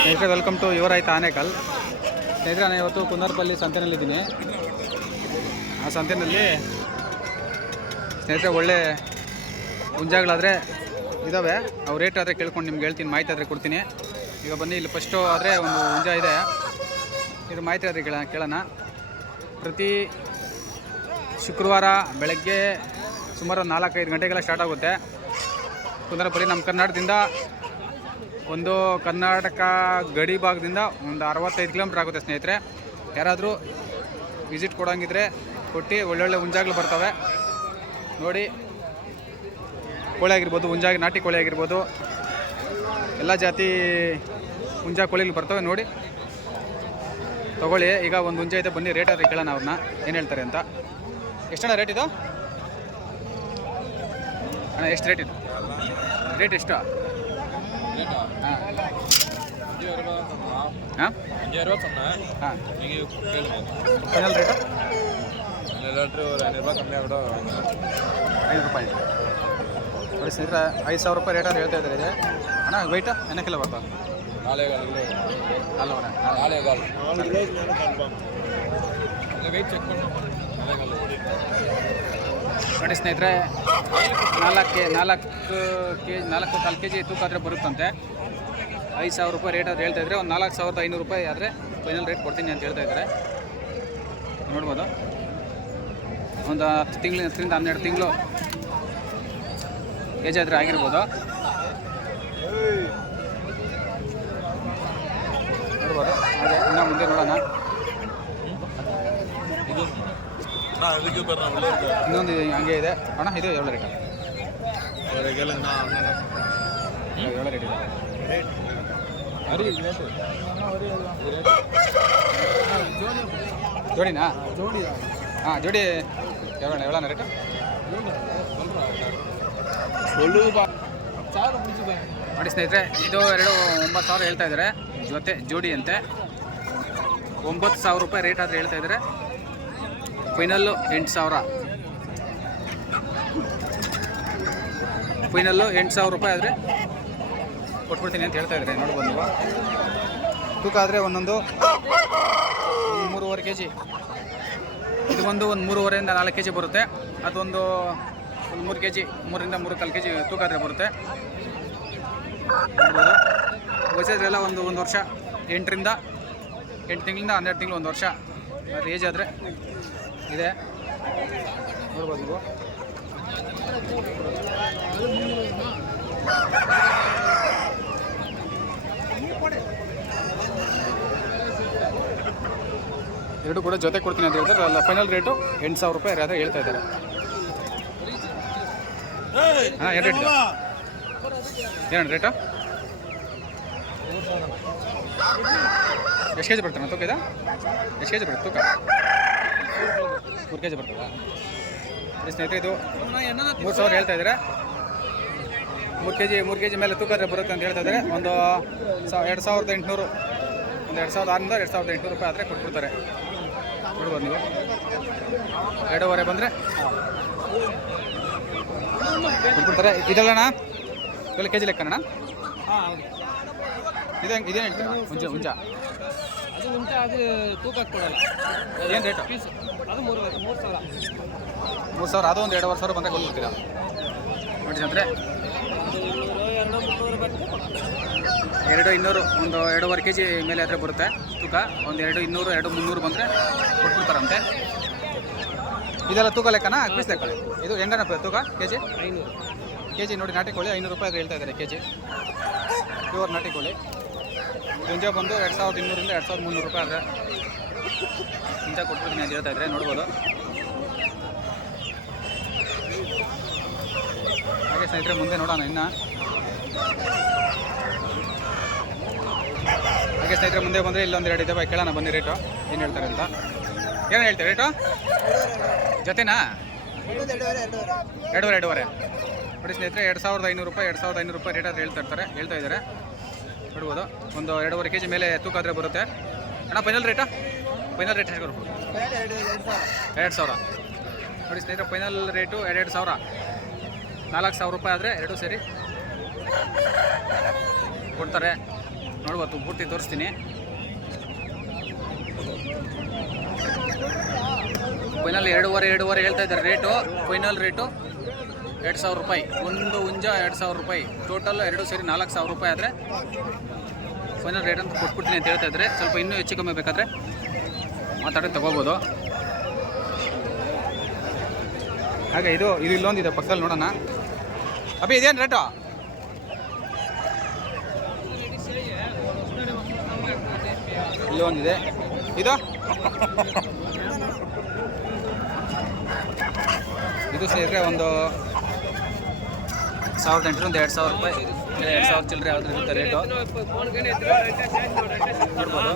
ಸ್ನೇಹಿತರೆ, welcome to ಯುವರಾಯ್ತು Anekal. ಸ್ನೇಹಿತರೆ, ನಾನು ಇವತ್ತು ಕುಂದಾರಪಲ್ಲಿ ಸಂತೆನಲ್ಲಿದ್ದೀನಿ. ಆ ಸಂತೆನಲ್ಲಿ ಸ್ನೇಹಿತರೆ ಒಳ್ಳೆ ಹುಂಜಾಗಳಾದರೆ ಇದ್ದಾವೆ. ಅವು ರೇಟ್ ಆದರೆ ಕೇಳ್ಕೊಂಡು ನಿಮ್ಗೆ ಹೇಳ್ತೀನಿ, ಮಾಹಿತಿ ಆದರೆ ಕೊಡ್ತೀನಿ. ಈಗ ಬನ್ನಿ, ಇಲ್ಲಿ ಫಸ್ಟು ಆದರೆ ಒಂದು ಹುಂಜ ಇದೆ, ಇದು ಮಾಹಿತಿ ಆದರೆ ಕೇಳೋಣ. ಪ್ರತಿ ಶುಕ್ರವಾರ ಬೆಳಗ್ಗೆ ಸುಮಾರು 4-5 ಗಂಟೆಗೆಲ್ಲ ಸ್ಟಾರ್ಟ್ ಆಗುತ್ತೆ. ಕುಂದಾರಪಲ್ಲಿ ನಮ್ಮ ಕರ್ನಾಟಕದಿಂದ ಒಂದು ಕರ್ನಾಟಕ ಗಡಿ ಭಾಗದಿಂದ ಒಂದು 65 ಕಿಲೋಮೀಟ್ರ್ ಆಗುತ್ತೆ. ಸ್ನೇಹಿತರೆ, ಯಾರಾದರೂ ವಿಸಿಟ್ ಕೊಡೋಂಗಿದ್ರೆ ಕೊಟ್ಟು ಒಳ್ಳೊಳ್ಳೆ ಹುಂಜಾಗಳು ಬರ್ತವೆ ನೋಡಿ. ಕೋಳಿ ಆಗಿರ್ಬೋದು, ಹುಂಜಾಗಿ ನಾಟಿ ಕೋಳಿ ಆಗಿರ್ಬೋದು, ಎಲ್ಲ ಜಾತಿ ಹುಂಜಾ ಕೋಳಿಗಳು ಬರ್ತವೆ ನೋಡಿ, ತೊಗೊಳ್ಳಿ. ಈಗ ಒಂದು ಹುಂಜ ಇದೆ, ಬನ್ನಿ ರೇಟ್ ಆದರೆ ಕೇಳೋಣ ಅವ್ರನ್ನ ಏನು ಹೇಳ್ತಾರೆ ಅಂತ. ಎಷ್ಟಣ್ಣ ರೇಟ್ ಇದು ಅಣ್ಣ? ಎಷ್ಟು ರೇಟ್ ಇದು? ರೇಟ್ ಎಷ್ಟು? ಹಾಂ ಹಾಂ ಫೈನಲ್ ರೇಟು ₹5 ನೋಡಿ ಸ್ನೇಹಿತರೆ. 5,000 ರೂಪಾಯಿ ರೇಟ್ ಅಂತ ಹೇಳ್ತಾ ಇದ್ದಾರೆ. ಇದೆ ಅಣ್ಣ ವೆಯ್ಟು ಏನಕ್ಕೆಲ್ಲ ಬರ್ತಾವೆ? 4 ನೋಡಿ ಸ್ನೇಹಿತರೆ, 4-4 ಕೆ ಜಿ ತೂಕ ಆದರೆ ಬರುತ್ತಂತೆ. 5,000 ರೂಪಾಯಿ ರೇಟ್ ಆದರೆ ಹೇಳ್ತಾ ಇದ್ದಾರೆ. ಒಂದು 4,500 ರೂಪಾಯಿ ಆದರೆ ಫೈನಲ್ ರೇಟ್ ಕೊಡ್ತೀನಿ ಅಂತ ಹೇಳ್ತಾ ಇದ್ದಾರೆ. ನೋಡ್ಬೋದು, ಒಂದು 10 ತಿಂಗಳಿಂದ 12 ತಿಂಗಳು ಏಜ್ ಆದರೆ ಆಗಿರ್ಬೋದು. ನೋಡ್ಬೋದು. ಹಾಗೆ ಇನ್ನೂ ಮುಂದೆ ನೋಡೋಣ. ಇನ್ನೊಂದು ಹಂಗೆ ಇದೆ ಅಣ್ಣ. ಇದು ಎவ்வளோ ರೇಟ್? 7 ರೇಟ್ ಇದೆ. ಜೋಡಿನಾ? ಹಾಂ, ಜೋಡಿ ಎவ்வளோ ರೇಟು? ನೋಡಿ ಸ್ನೇಹಿತರೆ, ಇದು 9,000 ಹೇಳ್ತಾ ಇದ್ದಾರೆ ಜೋಡಿ ಅಂತೆ. 9,000 ರೂಪಾಯಿ ರೇಟ್ ಆದರೆ ಹೇಳ್ತಾ ಇದ್ದಾರೆ. ಫೈನಲ್ಲು 8,000. ಫೈನಲ್ಲು 8,000 ರೂಪಾಯಿ ಆದರೆ ಕೊಟ್ಬಿಡ್ತೀನಿ ಅಂತ ಹೇಳ್ತಾ ಇದ್ದಾರೆ. ನೋಡ್ಬೋದು ನೀವು. ತೂಕ ಆದರೆ ಒಂದೊಂದು 3.5 ಕೆ ಜಿ. ಇದು ಒಂದು 3.5ರಿಂದ 4 ಕೆ ಜಿ ಬರುತ್ತೆ. ಅದೊಂದು 3 ಕೆ ಜಿ, 3ರಿಂದ 3.25 ಕೆ ಜಿ ತೂಕ ಆದರೆ ಬರುತ್ತೆ. ನೋಡ್ಬೋದು. ವಯಸ್ಸಾದ್ರೆಲ್ಲ ಒಂದು ವರ್ಷ, 8 ತಿಂಗಳಿಂದ 12 ತಿಂಗಳು, 1 ವರ್ಷ ಅದು ಏಜ್ ಆದರೆ ಇದೆ. ನೋಡ್ಬೋದು ನೀವು. ಎರಡು ಕೂಡ ಜೊತೆ ಕೊಡ್ತೀನಿ ಅಂತ ಹೇಳ್ತಾರೆ. ಅಲ್ಲ, ಫೈನಲ್ ರೇಟು 8,000 ರೂಪಾಯಿ ಆದರೆ ಹೇಳ್ತಾ ಇದ್ದಾರೆ. ಹಾಂ, ಏನು ರೇಟ್ ಇದೆ? ಏನು ರೇಟು? ಎಷ್ಟು ಕೆ ಜಿ ಬರ್ತದೆ ತೂಕ? ಇದು ಎಷ್ಟು ಕೆ ಜಿ ಬರುತ್ತೆ ತೂಕ? 3 ಕೆ ಜಿ ಬರ್ತದಾ? ಸ್ನೇಹಿತರೆ, ಇದು 3,000 ಹೇಳ್ತಾ ಇದ್ದಾರೆ. 3 ಕೆ ಜಿ ಮೇಲೆ ತೂಕ ಬರುತ್ತೆ ಅಂತ ಹೇಳ್ತಾ ಇದ್ದಾರೆ. ಒಂದು 2,800, ಒಂದು 2,600, 2,800 ರೂಪಾಯಿ ಆದರೆ ಕೊಟ್ಬಿಡ್ತಾರೆ. ನೋಡ್ಬೋದು ನೀವು. 2.5 ಬಂದರೆ ಕೊಟ್ಬಿಡ್ತಾರೆ. ಇದಲ್ಲಣ್ಣ, ಇದೆಲ್ಲ ಕೆ ಜಿ ಲೆಕ್ಕಣ್ಣ? ಇದೇನು ಹೇಳ್ತೀರಾ? ಹುಂಜ ಅದು ಹುಂಜ, ಅದು ತೂಕ ಕೊಡಲ್ಲ. ಏನು ರೇಟು? ಅದು 3,000. 3,000. ಅದು ಒಂದು 2,500 ಬಂದರೆ ಕೊಟ್ಬಿಡ್ತೀರಾ ನೋಡಿ ಅಂದರೆ. 2,200, ಒಂದು 2.5 ಕೆ ಜಿ ಮೇಲೆ ಆದರೆ ಬರುತ್ತೆ ತೂಕ. ಒಂದು 2,200, 2,300 ಬಂದರೆ ಕೊಟ್ಬಿಡ್ತಾರಂತೆ. ಇದೆಲ್ಲ ತೂಕ ಲೆಕ್ಕನ ಪೀಸ್ ಲೆಕ್ಕ? ಇದು ಹೆಂಗನ ತೂಕ? ಕೆ ಜಿ 500 ಕೆ ಜಿ ನೋಡಿ. ನಾಟಿ ಕೋಳಿ 500 ರೂಪಾಯಿ ಹೇಳ್ತಾ ಇದ್ದಾರೆ ಕೆ ಜಿ. ಪ್ಯೂರ್ ನಾಟಿ ಕೋಳಿ. ಹುಂಜ ಬಂದು 2,200ರಿಂದ 2,300 ರೂಪಾಯಿ ಆದರೆ ಹುಂಜ ಕೊಟ್ಬಿಡ್ತೀನಿ ಅಂತ ಹೇಳ್ತಾ ಇದ್ದಾರೆ. ನೋಡ್ಬೋದು. ಹಾಗೆ ಸ್ನೇಹಿತರೆ, ಮುಂದೆ ನೋಡೋಣ ಇನ್ನು. ಹಾಗೆ ಸ್ನೇಹಿತರೆ, ಮುಂದೆ ಬಂದರೆ ಇಲ್ಲೊಂದು 2 ಇದ್ದಾವೆ, ಕೇಳೋಣ ಬನ್ನಿ ರೇಟು ಏನು ಹೇಳ್ತಾರೆ ಅಂತ. ಏನು ಹೇಳ್ತಾರೆ ರೇಟು? ಜೊತೆನಾ? 2.5 ನೋಡಿ ಸ್ನೇಹಿತರೆ. 2,500 ರೂಪಾಯಿ, 2,500 ರೂಪಾಯಿ ರೇಟ್ ಆದರೆ ಹೇಳ್ತಾ ಇದ್ದಾರೆ. ನೋಡ್ಬೋದು. ಒಂದು 2.5 ಕೆ ಜಿ ಮೇಲೆ ತೂಕ ಆದರೆ ಬರುತ್ತೆ. ಅಣ್ಣ, ಫೈನಲ್ ರೇಟಾ? ಫೈನಲ್ ರೇಟ್ ಎಷ್ಟು ಕೊಡ್ಬೋದು? 2,000 ನೋಡಿ ಸ್ನೇಹಿತರೆ. Final rate 2,000. 4,000 ರೂಪಾಯಿ ಆದರೆ 2 ಸೇರಿ ಕೊಡ್ತಾರೆ. ನೋಡ್ಬೋದು, ಪೂರ್ತಿ ತೋರಿಸ್ತೀನಿ. ಫೈನಲ್ ಎರಡೂವರೆ ಹೇಳ್ತಾ ಇದ್ದಾರೆ ರೇಟು. ಫೈನಲ್ ರೇಟು 2,000 ರೂಪಾಯಿ. ಒಂದು ಹುಂಜ 2,000 ರೂಪಾಯಿ. ಟೋಟಲ್ ಎರಡು ಸೇರಿ 4,000 ರೂಪಾಯಿ ಆದರೆ ಫೈನಲ್ ರೇಟ್ ಅಂತ ಕೊಟ್ಬಿಡ್ತೀನಿ ಅಂತ ಹೇಳ್ತಾ ಇದ್ದಾರೆ. ಸ್ವಲ್ಪ ಇನ್ನೂ ಹೆಚ್ಚು ಕಮ್ಮಿ ಬೇಕಾದರೆ ಮಾತಾಡಿ ತೊಗೋಬೋದು. ಹಾಗೆ ಇದು ಇಲ್ಲೊಂದಿದೆ ಪಕ್ಕದಲ್ಲಿ, ನೋಡೋಣ. ಅಭಿ ಇದೇನು ರೇಟು? ಇಲ್ಲೊಂದಿದೆ. ಇದು ಸೇರಿದ್ರೆ ಒಂದು 1,800 ಒಂದು 2,000 ರೂಪಾಯಿ, 2,000 ಚಿಲ್ಲರೆ ಯಾವ್ದು ಇರುತ್ತೆ ರೇಟು ನೋಡ್ಬೋದು.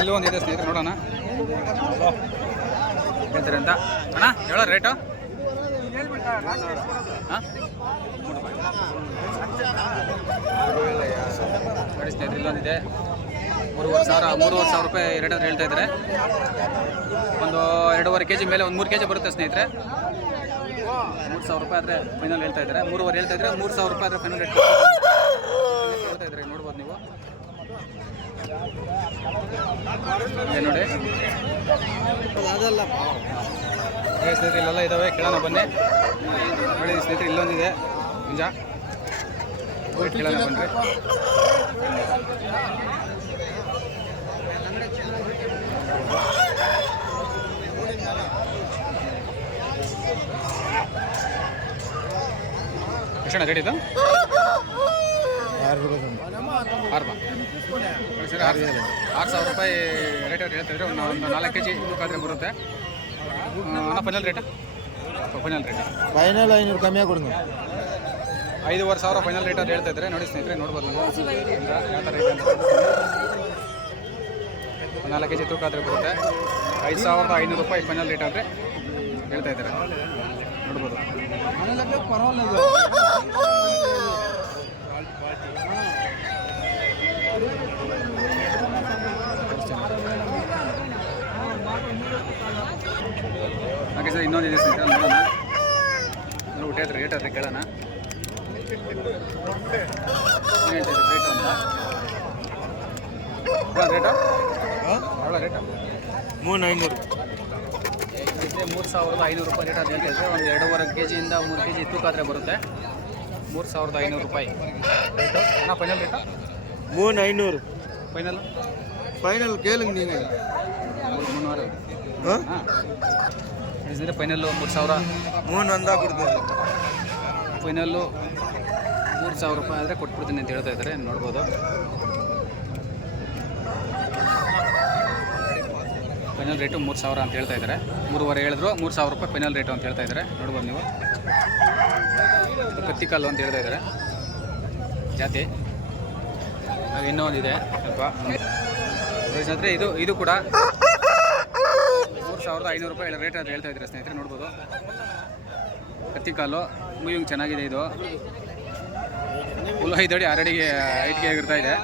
ಇಲ್ಲೂ ಒಂದಿದೆ ಸ್ನೇಹಿತರೆ, ನೋಡೋಣ ಹೇಳ್ತಾರೆ ಅಂತ. ಅಣ್ಣ ಹೇಳೋ ರೇಟು? ಹಾಂ, ನೋಡಿ ಸ್ನೇಹಿತರೆ, ಇಲ್ಲೊಂದಿದೆ 3,500 ರೂಪಾಯಿ ರೇಟ್ ಅಂತ ಹೇಳ್ತಾ ಇದ್ದಾರೆ. ಒಂದು 2.5 kg ಮೇಲೆ ಒಂದು 3 kg ಬರುತ್ತೆ ಸ್ನೇಹಿತರೆ. 3,000 ರೂಪಾಯಿ ಆದರೆ ಫೈನಲ್ ಹೇಳ್ತಾ ಇದ್ದಾರೆ. 3,500 ಹೇಳ್ತಾ ಇದ್ದಾರೆ. 3,000 ರೂಪಾಯಿ ಆದರೆ ಫೈನಲ್ ರೇಟ್ ಹೇಳ್ತಾ ಇದ್ದಾರೆ. ನೋಡ್ಬೋದು ನೀವು ನೋಡಿ. ಸ್ನೇಹಿತರೆ ಇಲ್ಲೆಲ್ಲ ಇದ್ದಾವೆ, ಕೇಳೋಣ ಬನ್ನಿ. ನೋಡಿ ಸ್ನೇಹಿತರೆ, ಇಲ್ಲೊಂದಿದೆ ಹುಂಜ, ಕೇಳೋಣ ಬನ್ನಿರಿ. ಎಷ್ಟು ರೇಟ್ ಇದು? 6,000 ರೂಪಾಯಿ ರೇಟ್ ಹೇಳ್ತಾ ಇದ್ರೆ ಒಂದು 4 kg ತೂಕ ಆದರೆ ಬರುತ್ತೆ. Final rate? Final rate final 500 ಕಮ್ಮಿ ಕೊಡುங்க. 5,500 ಫೈನಲ್ ರೇಟ್ ಅಂತ ಹೇಳ್ತಾ ಇದ್ದಾರೆ. ನೋಡಿ ಸ್ನೇಹಿತರೆ, ನೋಡ್ಬೋದು ನೀವು ಯಾವ ಥರ ರೇಟ್ ಅಂತ. 4 kg ತೂಕ ಆದರೆ ಬರುತ್ತೆ. 5,500 ರೂಪಾಯಿ ಫೈನಲ್ ರೇಟ್ ಆದರೆ ಹೇಳ್ತಾ ಇದ್ದಾರೆ. ನೋಡ್ಬೋದು. ಹಾಗೆ ಸರ್, ಇನ್ನೊಂದಿದೆ ಸ್ನೇಹಿತರೆ, ನೋಡೋಣ. ಊಟ ರೇಟ್ ಆದರೆ ಕೇಳೋಣ. ಏನು ಹೇಳ್ತಾ ರೇಟು ಅಂತ? Rate ಎவ்வளೋ rate? 3,500. 3,500 ರೂಪಾಯಿ ರೇಟ್ ಅಂತ ಹೇಳ್ತಿದ್ರೆ ಒಂದು 2.5 kg ಇಂದ 3 kg ತೂಕ ಆದರೆ ಬರುತ್ತೆ. 3,500 ರೂಪಾಯಿ ರೇಟು. ಅಣ್ಣ ಫೈನಲ್ ರೇಟು? 3,500 ಫೈನಲ್. ಫೈನಲ್ ಕೇಳುங்க ನೀನು. 300. ಹಾಂ, ಹೇಳಿದ್ರೆ ಫೈನಲ್ಲು 3,000. 3 ಒಂದಾ ಕೊಡ್ತೀನಿ. ಫೈನಲ್ಲು 3,000 ರೂಪಾಯಿ ಆದರೆ ಕೊಟ್ಬಿಡ್ತೀನಿ ಅಂತ ಹೇಳ್ತಾ ಇದ್ದಾರೆ. ನೋಡ್ಬೋದು. ಫೈನಲ್ ರೇಟು 3,000 ಅಂತ ಹೇಳ್ತಾ ಇದ್ದಾರೆ. 3,500 ಹೇಳಿದ್ರು. 3,000 ರೂಪಾಯಿ ಫೈನಲ್ ರೇಟು ಅಂತ ಹೇಳ್ತಾ ಇದ್ದಾರೆ. ನೋಡ್ಬೋದು ನೀವು. ಇದು ಕತ್ತಿಕಾಲು ಅಂತ ಹೇಳ್ತಾ ಇದ್ದಾರೆ ಜಾತಿ. ಅದು ಇನ್ನೊಂದಿದೆ ಸ್ವಲ್ಪ ಅಂದರೆ ಇದು ಕೂಡ 3,500 ರೂಪಾಯಿ ರೇಟ್ ಅಂತ ಹೇಳ್ತಾ ಇದ್ದಾರೆ ಸ್ನೇಹಿತರೆ. ನೋಡ್ಬೋದು, ಕತ್ತಿಕಾಲು ಮೂವಿಂಗ್ ಚೆನ್ನಾಗಿದೆ. ಇದು ಫುಲ್ 5 ಅಡಿ 6 ಅಡಿಗೆ ಹೈಟ್ಗೆ ಆಗಿರ್ತಾ ಇದೆ.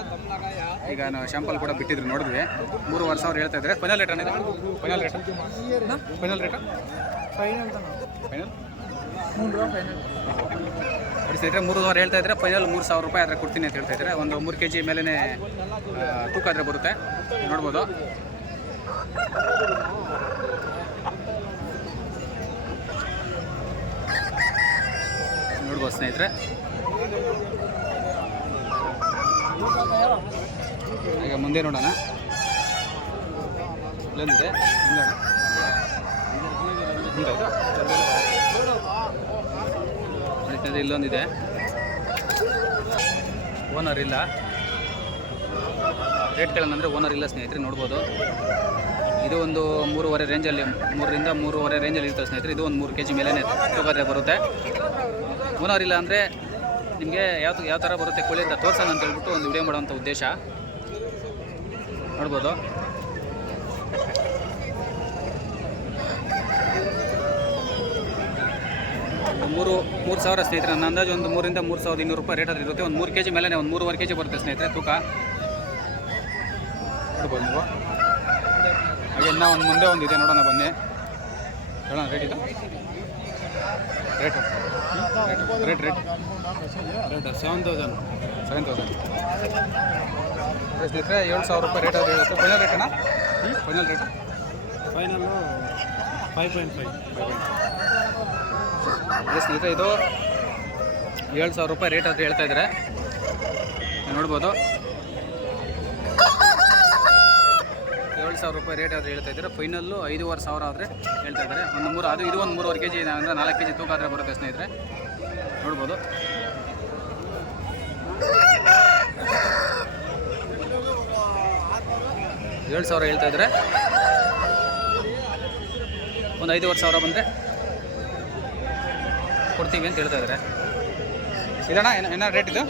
ಈಗ ನಾವು ಶಾಂಪಲ್ ಕೂಡ ಬಿಟ್ಟಿದ್ರು, ನೋಡಿದ್ವಿ. 3,500 ಹೇಳ್ತಾ ಇದ್ದಾರೆ. ಫೈನಲ್ ರೇಟ್ ಅನ್ನೋದು? Final rate final rate final 3 ಸ್ನೇಹಿತರೆ 3,000 ಹೇಳ್ತಾ ಇದ್ದಾರೆ. ಫೈನಲ್ 3,000 ರೂಪಾಯಿ ಆದರೆ ಕೊಡ್ತೀನಿ ಅಂತ ಹೇಳ್ತಾ ಇದ್ದಾರೆ. ಒಂದು 3 kg ಮೇಲೇ ತೂಕ ಆದರೆ ಬರುತ್ತೆ. ನೋಡ್ಬೋದು. ನೋಡ್ಬೋದು ಸ್ನೇಹಿತರೆ. ಈಗ ಮುಂದೆ ನೋಡೋಣ. ಇಲ್ಲೊಂದಿದೆ ಇಲ್ಲೊಂದಿದೆ. ಓನರ್ ಇಲ್ಲ. ರೇಟ್ ಕೇಳೋಣಂದರೆ ಓನರ್ ಇಲ್ಲ ಸ್ನೇಹಿತರೆ. ನೋಡ್ಬೋದು. ಇದು ಒಂದು 3.5 ರೇಂಜಲ್ಲಿ, 3 ರಿಂದ 3.5 ರೇಂಜಲ್ಲಿ ಇರ್ತದೆ ಸ್ನೇಹಿತರೆ. ಇದು ಒಂದು 3 kg ಮೇಲೇ ತೂಕ ಬರುತ್ತೆ. ಓನರ್ ಇಲ್ಲ ಅಂದರೆ ನಿಮಗೆ ಯಾವ ಥರ ಬರುತ್ತೆ ಕೋಳಿ ಅಂತ ತೋರ್ಸೋಣ ಅಂತ ಹೇಳ್ಬಿಟ್ಟು ಒಂದು ವಿಡಿಯೋ ಮಾಡೋವಂಥ ಉದ್ದೇಶ. ನೋಡ್ಬೋದು. ಮೂರು ಸಾವಿರ ಸ್ನೇಹಿತರೆ. ನನ್ನ ಅಂದಾಜು ಒಂದು 3,000 ರಿಂದ 3,200 ರೂಪಾಯಿ ರೇಟ್ ಇರುತ್ತೆ. ಒಂದು 3 kg ಮೇಲೆ ಒಂದು 3.5 kg ಬರುತ್ತೆ ಸ್ನೇಹಿತರೆ ತೂಕ. ನೋಡ್ಬೋದು ನೀವು. ಹಾಗೆ ಇನ್ನೂ ಒಂದು ಮುಂದೆ ಒಂದಿದೆ, ನೋಡೋಣ ಬನ್ನಿ. ಹೇಳೋಣ ರೇಟ್ ಇದು ರೇಟು ರೇಟ್ ರೇಟ್ ರೇಟ್ 7000 7000 ಸ್ನೇಹಿತರೆ 7,000 ರೂಪಾಯಿ ರೇಟ್ ಅದು ಹೇಳುತ್ತೆ. ಫೈನಲ್ ರೇಟೇನಾ? Final rate final 5.5. ಸ್ನೇಹಿತರೆ ಇದು 7,000 ರೂಪಾಯಿ ರೇಟ್ ಅದು ಹೇಳ್ತಾ ಇದ್ದಾರೆ, ನೋಡ್ಬೋದು. 7,000 ರೂಪಾಯಿ ರೇಟ್ ಅದು ಹೇಳ್ತಾ ಇದ್ದಾರೆ. ಫೈನಲ್ಲು 5,500 ಆದರೆ ಹೇಳ್ತಾ ಇದ್ದಾರೆ. ಒಂದು 3 ಅದು ಇದು ಒಂದು 3.5 kg ಅಂದರೆ 4 kg ತೂಕ ಆದರೆ ಬರುತ್ತೆ ಸ್ನೇಹಿತರೆ, ನೋಡ್ಬೋದು. $7,000 ಹೇಳ್ತಾ ಇದ್ದಾರೆ. ಒಂದು 5,500 ಬಂದರೆ ಕೊಡ್ತೀವಿ ಅಂತ ಹೇಳ್ತಾ ಇದ್ದಾರೆ. ಇದಣ್ಣ ಏನ ರೇಟ್ ಇದು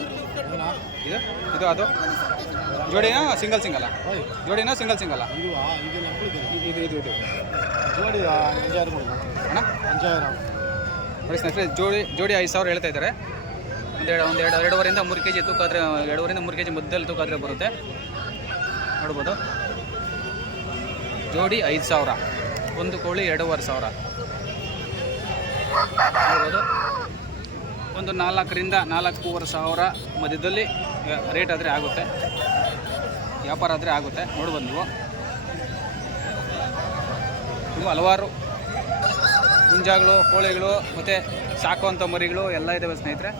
ಇದು ಇದು ಅದು ಜೋಡಿನಾ ಸಿಂಗಲ್ ಸಿಂಗಲ್ಲ? ಜೋಡಿನಾ ಸಿಂಗಲ್ ಸಿಂಗಲ್ಲ? ಇದು ಇದು ಇದು ಜೋಡಿ 5000 ಅಣ್ಣ 5000 ನೋಡಿ ಸ್ನೇಹಿತರೆ, ಜೋಡಿ 5,000 ಹೇಳ್ತಾ ಇದ್ದಾರೆ. ಎರಡೂವರೆಯಿಂದ 3 kg ತೂಕ ಆದರೆ 2.5ರಿಂದ 3 kg ಮಧ್ಯದಲ್ಲಿ ತೂಕ ಆದರೆ ಬರುತ್ತೆ, ನೋಡ್ಬೋದು. ಜೋಡಿ 5,000, ಒಂದು ಕೋಳಿ 2,500 ನೋಡ್ಬೋದು. ಒಂದು 4ರಿಂದ 4,500 ಮಧ್ಯದಲ್ಲಿ ರೇಟ್ ಆದರೆ ಆಗುತ್ತೆ, ವ್ಯಾಪಾರ ಆದರೆ ಆಗುತ್ತೆ, ನೋಡ್ಬೋದು ನೀವು. ನೀವು ಹಲವಾರು ಹುಂಜಾಗಳು, ಕೋಳಿಗಳು ಮತ್ತು ಸಾಕುವಂಥ ಮರಿಗಳು ಎಲ್ಲ ಇದ್ದಾವೆ ಸ್ನೇಹಿತರೆ.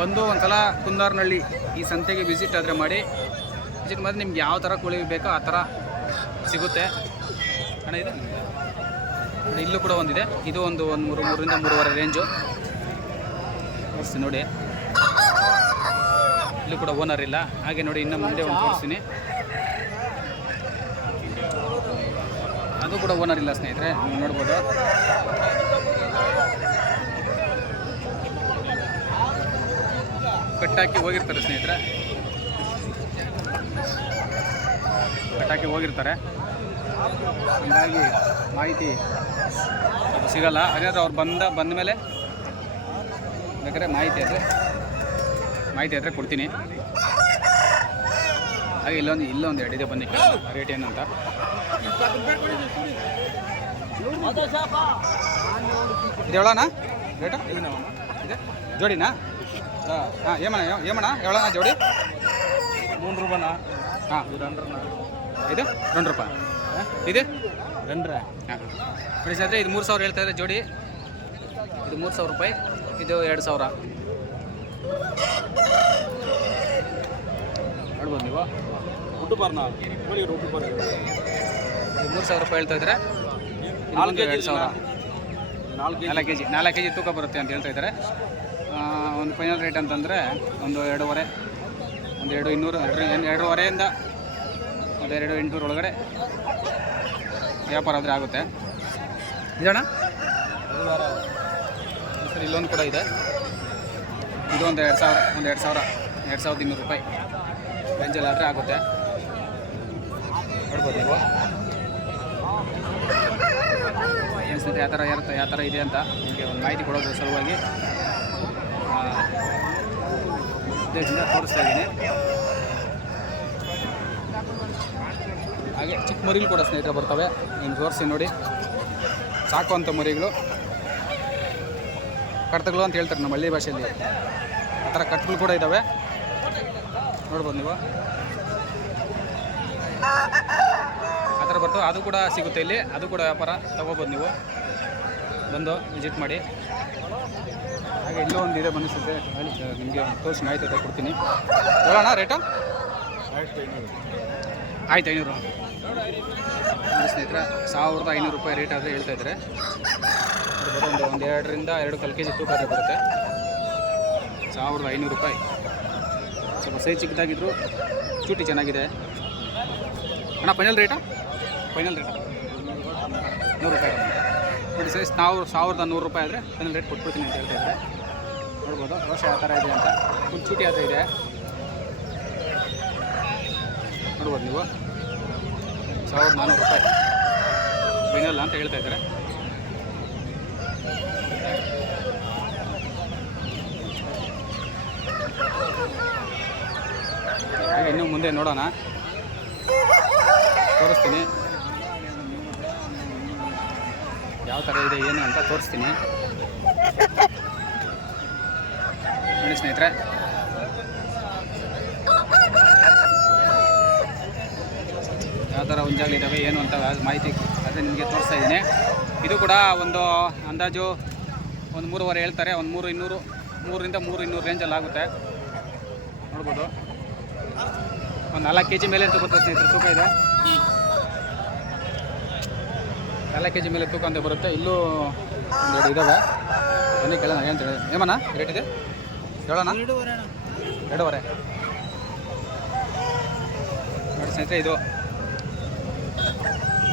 ಬಂದು ಒಂದ್ಸಲ ಕುಂದಾರ್ನಹಳ್ಳಿ ಈ ಸಂತೆಗೆ ವಿಸಿಟ್ ಆದರೆ ಮಾಡಿ. ವಿಸಿಟ್ ಮಾಡಿದ್ರೆ ನಿಮ್ಗೆ ಯಾವ ಥರ ಕೋಳಿ ಬೇಕೋ ಆ ಥರ ಸಿಗುತ್ತೆ ಅಣ್ಣ. ಇದು ಇಲ್ಲೂ ಕೂಡ ಒಂದಿದೆ, ಇದು ಒಂದು 3ರಿಂದ 3.5 ರೇಂಜು ತೋರಿಸ್ತೀನಿ ನೋಡಿ. ಇಲ್ಲೂ ಕೂಡ ಓನರ್ ಇಲ್ಲ. ಹಾಗೆ ನೋಡಿ ಇನ್ನು ಮುಂದೆ ಒಂದು ತೋರಿಸ್ತೀನಿ, ಅದು ಕೂಡ ಓನರ್ ಇಲ್ಲ ಸ್ನೇಹಿತರೆ, ನೀವು ನೋಡ್ಬೋದು. ಕಟ್ಟಾಕಿ ಹೋಗಿರ್ತಾರೆ ಸ್ನೇಹಿತರೆ, ಕಟ್ಟಾಕಿ ಹೋಗಿರ್ತಾರೆ, ಹೀಗಾಗಿ ಮಾಹಿತಿ ಸಿಗಲ್ಲ. ಹಾಗಾದ್ರೆ ಅವ್ರು ಬಂದ ಮೇಲೆ ಬೇಕಾದ್ರೆ ಮಾಹಿತಿ ಆದರೆ ಕೊಡ್ತೀನಿ. ಹಾಗೆ ಇಲ್ಲೊಂದು ಎರಡಿದೆ, ಬನ್ನಿ ರೇಟ್ ಏನು ಅಂತ. ಇದು ಎವಳಣ್ಣ ರೇಟ? ಇದೆ ಜೋಡಿನಾ? ಹಾಂ ಏಮಣ್ಣ ಎವಳಣ್ಣ ಜೋಡಿ? 3 ರೂಪಾಯಿನಾ? ಹಾಂ ಇದು 2 ರೂಪಾಯಿ. ಇದು 2 ಹಾಂ ನೋಡಿ ಸ್ನೇಹಿತರೆ, ಇದು 3,000 ಹೇಳ್ತಾ ಇದ್ದಾರೆ ಜೋಡಿ. ಇದು 3,000 ರೂಪಾಯಿ, ಇದು 2,000 ನೋಡ್ಬೋದು ನೀವು. ಉಡ್ಡು ಬರ್ನ ಕೋಳಿ ಉಡ್ಡು ಬರ್ ಇದು 3,000 ರೂಪಾಯಿ ಹೇಳ್ತಾ ಇದ್ದಾರೆ. 4 kg ತೂಕ ಬರುತ್ತೆ ಅಂತ ಹೇಳ್ತಾ ಇದ್ದಾರೆ. ಒಂದು ಫೈನಲ್ ರೇಟ್ ಅಂತಂದರೆ ಒಂದು 2.5, ಒಂದು 2,200, 2.5ರಿಂದ ಒಂದು 2,800 ಒಳಗಡೆ ವ್ಯಾಪಾರ ಆದರೆ ಆಗುತ್ತೆ. ಇದಣ್ಣ ಸರ್, ಇಲ್ಲೊಂದು ಕೂಡ ಇದೆ, ಇದು ಒಂದು 2,200 ರೂಪಾಯಿ ರೇಂಜಲ್ಲಿ ಆದರೆ ಆಗುತ್ತೆ, ನೋಡ್ಬೋದು ನೀವು. ಅನಿಸುತ್ತೆ ಯಾವ ಥರ ಇದೆ ಅಂತ ನಿಮಗೆ ಒಂದು ಮಾಹಿತಿ ಕೊಡೋದ್ರ ಸಲುವಾಗಿ ಉದ್ದೇಶದಿಂದ ತೋರಿಸ್ತಾ ಇದ್ದೀನಿ. ಹಾಗೆ ಚಿಕ್ಕ ಮರಿಗಳು ಕೂಡ ಸ್ನೇಹಿತರೆ ಬರ್ತವೆ, ನಿಮ್ಗೆ ತೋರಿಸಿ ನೋಡಿ. ಸಾಕುವಂಥ ಮರಿಗಳು, ಕಡ್ತಗಳು ಅಂತ ಹೇಳ್ತಾರೆ ನಮ್ಮ ಹಳ್ಳಿ ಭಾಷೆಯಲ್ಲಿ, ಆ ಥರ ಕಟ್ಗಳು ಕೂಡ ಇದ್ದಾವೆ, ನೋಡ್ಬೋದು ನೀವು. ಆ ಥರ ಬರ್ತವೆ, ಅದು ಕೂಡ ಸಿಗುತ್ತೆ ಇಲ್ಲಿ, ಅದು ಕೂಡ ವ್ಯಾಪಾರ ತೊಗೋಬೋದು ನೀವು, ಬಂದು ವಿಸಿಟ್ ಮಾಡಿ. ಹಾಗೆ ಇಲ್ಲೂ ಒಂದು ಇದೆ, ಬನ್ನಿಸುತ್ತೆ ಹೇಳಿ ಸರ್, ನಿಮಗೆ ತೋರಿಸಿ ಮಾಹಿತಿ ಕೊಡ್ತೀನಿ. ಹೇಳೋಣ ರೇಟು? ಆಯ್ತು 500 ನೋಡಿ ಸ್ನೇಹಿತರೆ, 1,500 ರೂಪಾಯಿ ರೇಟ್ ಆದರೆ ಹೇಳ್ತಾ ಇದ್ದಾರೆ. ಒಂದು 2ರಿಂದ 2.25 kg ತೂಕ ಆದರೆ ಬರುತ್ತೆ, 1,500 ರೂಪಾಯಿ. ಸ್ವಲ್ಪ ಸೈಜ್ ಚಿಕ್ಕದಾಗಿದ್ರು, ಚೂಟಿ ಚೆನ್ನಾಗಿದೆ ಅಣ್ಣ. ಫೈನಲ್ ರೇಟಾ? 100 ರೂಪಾಯಿ ನೋಡಿ ಸೈಜ್. 1,100 ರೂಪಾಯಿ ಆದರೆ ಫೈನಲ್ ರೇಟ್ ಕೊಟ್ಬಿಡ್ತೀನಿ ಅಂತ ಹೇಳ್ತಾ ಇದ್ದಾರೆ, ನೋಡ್ಬೋದು. ರೋಷ ಯಾವ ಥರ ಇದೆ ಅಂತ, ಫುಲ್ ಚೂಟಿ ಆದರೆ ಇದೆ, ನೋಡ್ಬೋದು ನೀವು. 1,400 ರೂಪಾಯಿ ಫೈನಲ್ ಅಂತ ಹೇಳ್ತಾ ಇದ್ದಾರೆ. ಹಾಗೆ ಇನ್ನೂ ಮುಂದೆ ನೋಡೋಣ, ತೋರಿಸ್ತೀನಿ ಯಾವ ಥರ ಇದೆ ಏನು ಅಂತ ತೋರಿಸ್ತೀನಿ. ನೋಡಿ ಸ್ನೇಹಿತರೆ, ಯಾವ ಥರ ಹುಂಜಾಗಳಿದ್ದಾವೆ ಏನು ಅಂತ ಮಾಹಿತಿ ಅದೇ ನಿಮಗೆ ತೋರಿಸ್ತಾ ಇದ್ದೀನಿ. ಇದು ಕೂಡ ಒಂದು ಅಂದಾಜು ಒಂದು 3.5 ಹೇಳ್ತಾರೆ, ಒಂದು 300 3ರಿಂದ 300 ರೇಂಜಲ್ಲಿ ಆಗುತ್ತೆ ನೋಡ್ಬೋದು. ಒಂದು 4 kg ಮೇಲೆ ಅಂತ ಬರುತ್ತೆ ಸ್ನೇಹಿತರೆ ತೂಕ. ಇದು 4 kg ಮೇಲೆ ತೂಕ ಅಂತ ಬರುತ್ತೆ. ಇಲ್ಲೂ ಒಂದೆರಡು ಇದ್ದಾವೆ, ಬನ್ನಿ ಕೇಳೋಣ ಏನು ಹೇಳಿ. ಏಮಣ್ಣ ರೇಟ್ ಇದೆ ಹೇಳೋಣ? 2.5 ನೋಡಿ ಸ್ನೇಹಿತರೆ.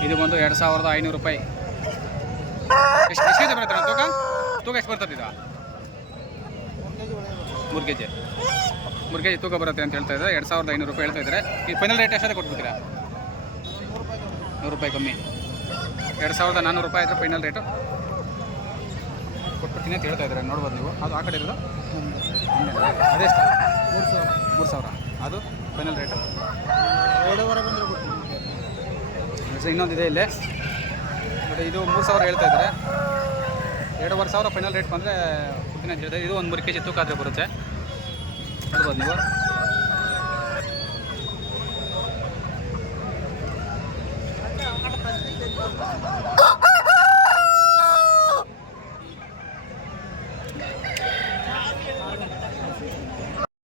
ಇದು ಬಂದು 2500 ರೂಪಾಯಿ. ಎಷ್ಟು ಕೆಜಿ ಬರುತ್ತೆ ತೂಕ? ತೂಕ ಎಷ್ಟು ಬರ್ತದೆ ಇದು? 3 kg 3 kg ತೂಕ ಬರುತ್ತೆ ಅಂತ ಹೇಳ್ತಾ ಇದ್ದಾರೆ. 2500 ರೂಪಾಯಿ ಹೇಳ್ತಾ ಇದ್ದಾರೆ. ಈ ಫೈನಲ್ ರೇಟ್ ಎಷ್ಟಾದ್ರೆ ಕೊಟ್ಬಿಡ್ತೀರಾ? 100 ರೂಪಾಯಿ ಕಮ್ಮಿ. 2400 ರೂಪಾಯಿ ಇದ್ರೆ ಫೈನಲ್ ರೇಟು ಕೊಟ್ಬಿಡ್ತೀನಿ ಅಂತ ಹೇಳ್ತಾ ಇದ್ದಾರೆ. ನೋಡ್ಬೋದು ನೀವು. ಅದು ಆ ಕಡೆ ಇರೋದು ಅದೆಷ್ಟು? 3000 ಅದು ಫೈನಲ್ ರೇಟು. 2.5 ಬಂದರೆ ಇನ್ನೊಂದಿದೆ ಇಲ್ಲೇ ನೋಡಿ, ಇದು 3000 ಹೇಳ್ತಾ ಇದ್ದಾರೆ. 2500 ಫೈನಲ್ ರೇಟ್ ಬಂದರೆ ಕೊಡ್ತೀನಿ ಅಂತ ಹೇಳ್ತಾರೆ. ಇದು ಒಂದು 3 kg ತೂಕ ಆದರೆ ಬರುತ್ತೆ ನೋಡ್ಬೋದು ನೀವು.